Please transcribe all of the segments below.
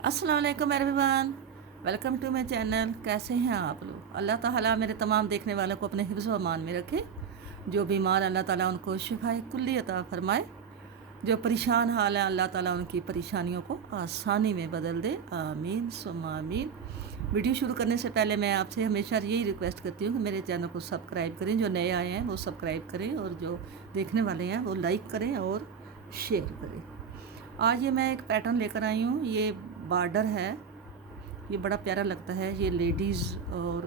अस्सलाम वालेकुम everyone. Welcome to my channel. कैसे हैं आप लोग? अल्लाह ताला मेरे तमाम देखने वालों को अपने हिफ्ज़ व अमान में रखे। जो बीमार अल्लाह ताला उनको शिफाए कुल्ली अता फरमाए। जो परेशान हाल है अल्लाह ताला उनकी परेशानियों को आसानी में बदल दे। आमीन सुम्मा आमीन। वीडियो शुरू करने से पहले मैं आपसे हमेशा यही रिक्वेस्ट करती हूँ कि मेरे चैनल को सब्सक्राइब करें। जो नए आए हैं वो सब्सक्राइब करें और जो देखने वाले हैं वो लाइक करें और शेयर करें। आज ये मैं एक पैटर्न लेकर आई हूँ। ये बॉर्डर है, ये बड़ा प्यारा लगता है। ये लेडीज़ और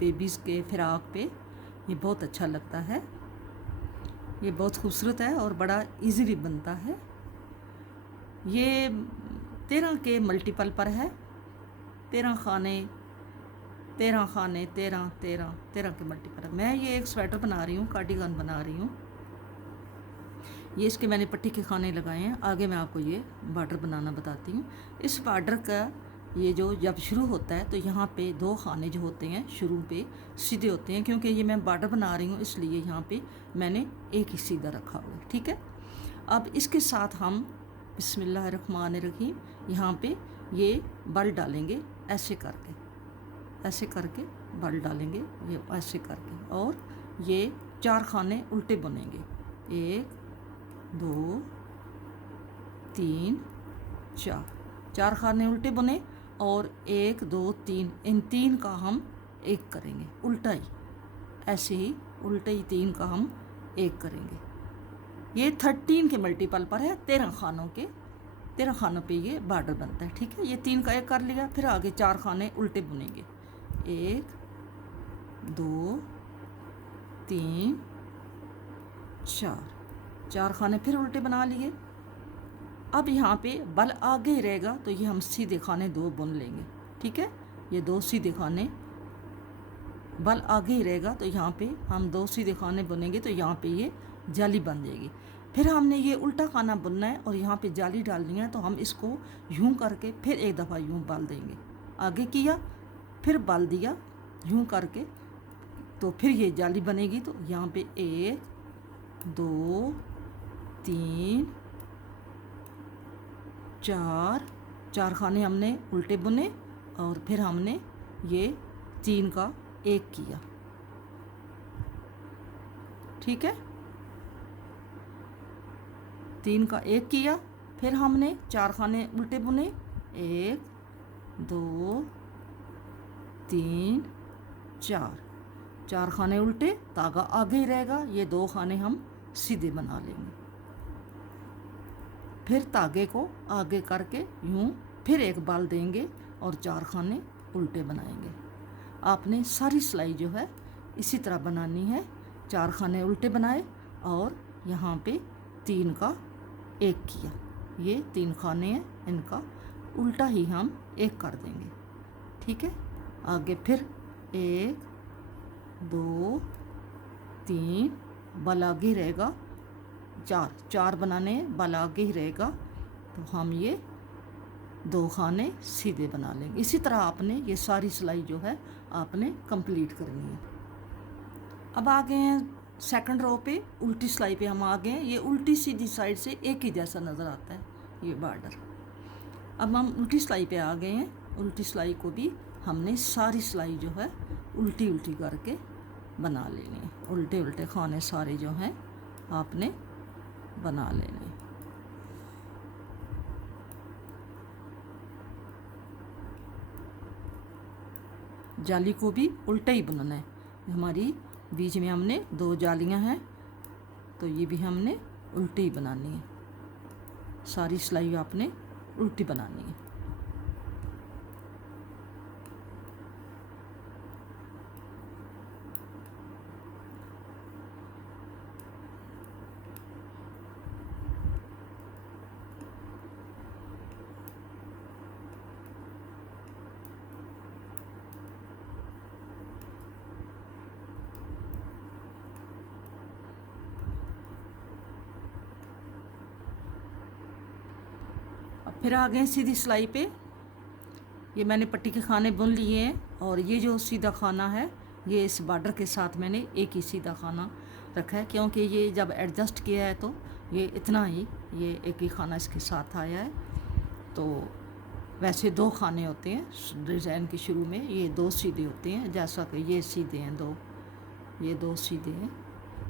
बेबीज़ के फ़िराक पे ये बहुत अच्छा लगता है। ये बहुत खूबसूरत है और बड़ा इजीली बनता है। ये 13 के मल्टीपल पर है। 13 खाने 13 खाने 13 13 13 के मल्टीपल। मैं ये एक स्वेटर बना रही हूँ, कार्डिगन बना रही हूँ। ये इसके मैंने पट्टी के खाने लगाए हैं। आगे मैं आपको ये बॉर्डर बनाना बताती हूँ। इस बॉर्डर का ये जो जब शुरू होता है तो यहाँ पे 2 खाने जो होते हैं शुरू पे सीधे होते हैं, क्योंकि ये मैं बॉर्डर बना रही हूँ इसलिए यहाँ पे मैंने एक ही सीधा रखा हुआ है। ठीक है। अब इसके साथ हम बिस्मिल्लाहिर्रहमानिर्रहीम यहाँ पे ये बल डालेंगे, ऐसे करके बल डालेंगे, ये ऐसे करके, और ये 4 खाने उल्टे बुनेंगे। 1 2 3 4 खाने उल्टे बुने और 1 2 3 इन 3 का हम एक करेंगे उल्टा ही, ऐसे ही उल्टे ही 3 का हम एक करेंगे। ये 13 के मल्टीपल पर है। 13 खानों पे ये बॉर्डर बनता है। ठीक है। ये 3 का एक कर लिया, फिर आगे 4 खाने उल्टे बुनेंगे। 1 2 3 4 खाने फिर उल्टे बना लिए। अब यहाँ पे बल आगे ही रहेगा तो ये हम सीधे खाने 2 बुन लेंगे। ठीक है। ये 2 सीधे खाने, बल आगे ही रहेगा तो यहाँ पे हम 2 सीधे खाने बुनेंगे तो यहाँ पे ये जाली बन जाएगी। फिर हमने ये उल्टा खाना बुनना है और यहाँ पे जाली डालनी है, तो हम इसको यूँ करके फिर एक दफ़ा यूँ बल देंगे। आगे किया, फिर बल दिया यूँ करके, तो फिर ये जाली बनेगी। तो यहाँ पे 1 2 3 4 खाने हमने उल्टे बुने और फिर हमने ये 3 का एक किया। ठीक है। 3 का एक किया, फिर हमने 4 खाने उल्टे बुने। 1 2 3 4 खाने उल्टे, धागा आगे ही रहेगा। ये 2 खाने हम सीधे बना लेंगे। फिर धागे को आगे करके यूँ फिर एक बल देंगे और 4 खाने उल्टे बनाएंगे। आपने सारी सिलाई जो है इसी तरह बनानी है। 4 खाने उल्टे बनाए और यहाँ पे 3 का एक किया। ये 3 खाने हैं, इनका उल्टा ही हम एक कर देंगे। ठीक है। आगे फिर 1 2 3 बल आगे ही रहेगा। 4 बनाने, बल आगे ही रहेगा, तो हम ये 2 खाने सीधे बना लेंगे। इसी तरह आपने ये सारी सिलाई जो है आपने कंप्लीट करनी है। अब आ गए हैं सेकंड रो पे, उल्टी सिलाई पे हम आ गए हैं। ये उल्टी सीधी साइड से एक ही जैसा नज़र आता है ये बॉर्डर। अब हम उल्टी सिलाई पे आ गए हैं। उल्टी सिलाई को भी हमने सारी सिलाई जो है उल्टी उल्टी करके बना लेनी है। उल्टे उल्टे खाने सारे जो हैं आपने बना लेने। जाली को भी उल्टा ही बनाना है। हमारी बीच में हमने 2 जालियां हैं, तो ये भी हमने उल्टी ही बनानी है। सारी सिलाई आपने उल्टी बनानी है। अब फिर आ गए सीधी सिलाई पे। ये मैंने पट्टी के खाने बुन लिए हैं और ये जो सीधा खाना है ये इस बॉर्डर के साथ मैंने एक ही सीधा खाना रखा है, क्योंकि ये जब एडजस्ट किया है तो ये इतना ही, ये एक ही खाना इसके साथ आया है। तो वैसे दो खाने होते हैं डिज़ाइन के शुरू में, ये दो सीधे होते हैं, जैसा कि ये सीधे हैं दो, ये दो सीधे हैं,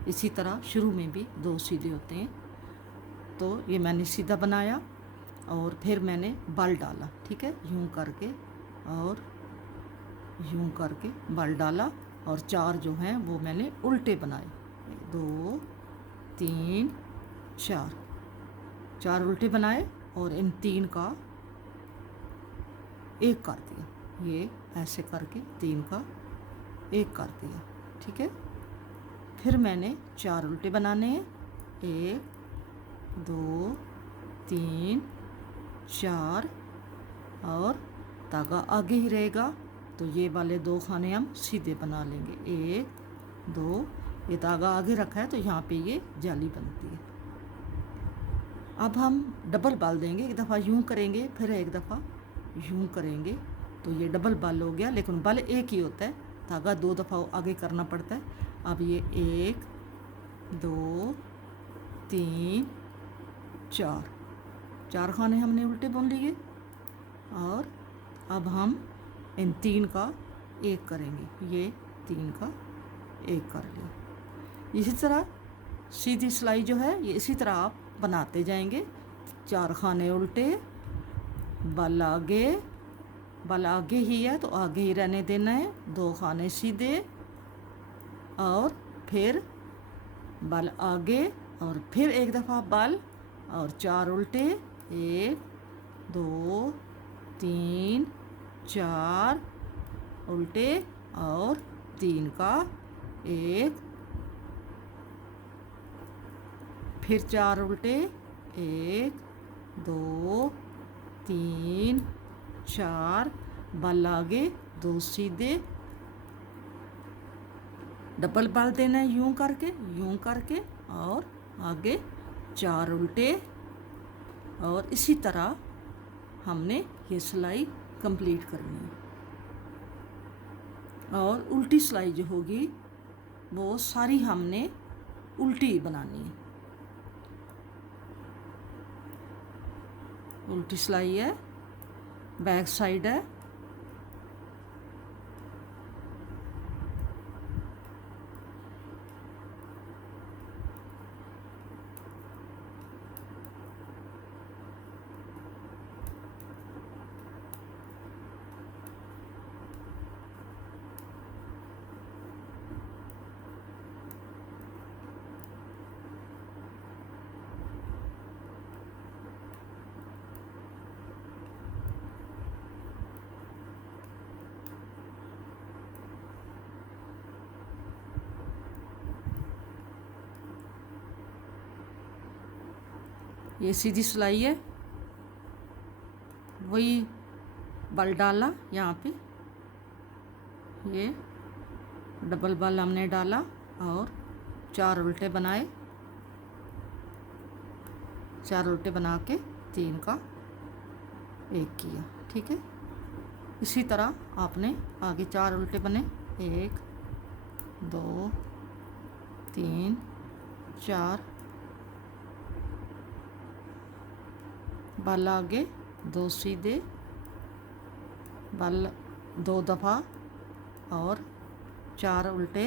इसी तरह शुरू में भी दो सीधे होते हैं। तो ये मैंने सीधा बनाया और फिर मैंने बल डाला, ठीक है, यूं करके और यूं करके बल डाला और चार जो हैं वो मैंने उल्टे बनाए, दो तीन चार, चार उल्टे बनाए और इन तीन का एक कर दिया, ये ऐसे करके तीन का एक कर दिया, ठीक है। फिर मैंने चार उल्टे बनाने हैं, एक दो तीन चार, और धागा आगे ही रहेगा तो ये वाले दो खाने हम सीधे बना लेंगे, एक दो, ये धागा आगे रखा है तो यहाँ पे ये जाली बनती है। अब हम डबल बाल देंगे, एक दफ़ा यूं करेंगे फिर एक दफ़ा यूं करेंगे तो ये डबल बाल हो गया, लेकिन बाल एक ही होता है, धागा दो दफ़ा आगे करना पड़ता है। अब ये एक दो तीन चार, चार खाने हमने उल्टे बुन लिए और अब हम इन तीन का एक करेंगे, ये तीन का एक कर लिया। इसी तरह सीधी सिलाई जो है ये इसी तरह आप बनाते जाएंगे, चार खाने उल्टे, बल आगे ही है तो आगे ही रहने देना है, दो खाने सीधे और फिर बल आगे और फिर एक दफ़ा बल और चार उल्टे, एक दो तीन चार उल्टे और तीन का एक, फिर चार उल्टे, एक दो तीन चार, बल आगे दो सीधे, डबल बाल देना है यूं करके और आगे चार उल्टे, और इसी तरह हमने ये सिलाई कंप्लीट करनी है। और उल्टी सिलाई जो होगी वो सारी हमने उल्टी बनानी है, उल्टी सिलाई है, बैक साइड है, ये सीधी सिलाई है, वही बल डाला यहाँ पे, ये डबल बल हमने डाला और चार उल्टे बनाए, चार उल्टे बना के तीन का एक किया, ठीक है। इसी तरह आपने आगे चार उल्टे बने, एक दो तीन चार, बल आगे दो सीधे, बल दो दफ़ा और चार उल्टे,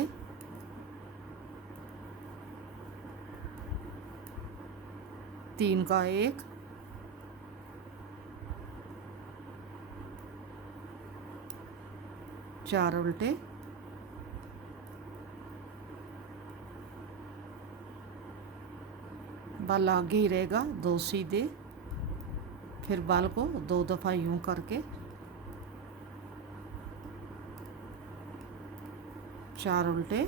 तीन का एक, चार उल्टे, बल आगे ही रहेगा दो सीधे, फिर बाल को दो दफ़ा यूं करके चार उल्टे,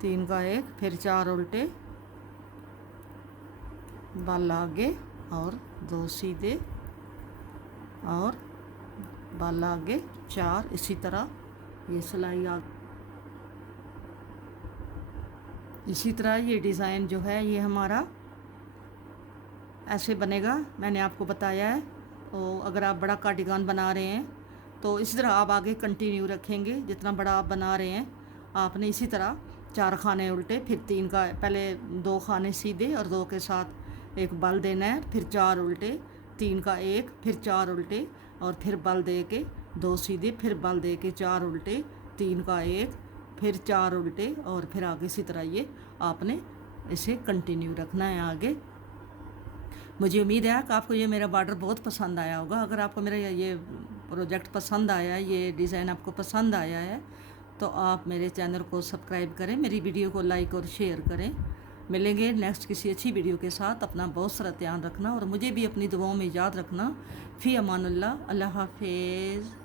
तीन का एक, फिर चार उल्टे, बाल आगे और दो सीधे और बाल आगे चार, इसी तरह ये सिलाई आगे, इसी तरह ये डिज़ाइन जो है ये हमारा ऐसे बनेगा, मैंने आपको बताया है। तो अगर आप बड़ा कार्डिगान बना रहे हैं तो इसी तरह आप आगे कंटिन्यू रखेंगे, जितना बड़ा आप बना रहे हैं आपने इसी तरह 4 खाने उल्टे, फिर 3 का पहले 2 खाने सीधे और 2 के साथ एक बल देना है, फिर 4 उल्टे, 3 का 1, फिर 4 उल्टे और फिर बल दे के 2 सीधे, फिर बल दे के 4 उल्टे, 3 का 1, फिर 4 उल्टे और फिर आगे इसी तरह ये आपने इसे कंटिन्यू रखना है आगे। मुझे उम्मीद है कि आपको ये मेरा बॉर्डर बहुत पसंद आया होगा। अगर आपको मेरा ये प्रोजेक्ट पसंद आया है, ये डिज़ाइन आपको पसंद आया है, तो आप मेरे चैनल को सब्सक्राइब करें, मेरी वीडियो को लाइक और शेयर करें। मिलेंगे नेक्स्ट किसी अच्छी वीडियो के साथ। अपना बहुत सारा ध्यान रखना और मुझे भी अपनी दुआओं में याद रखना। फ़ी अमानुल्लाह, अल्लाह हाफिज़।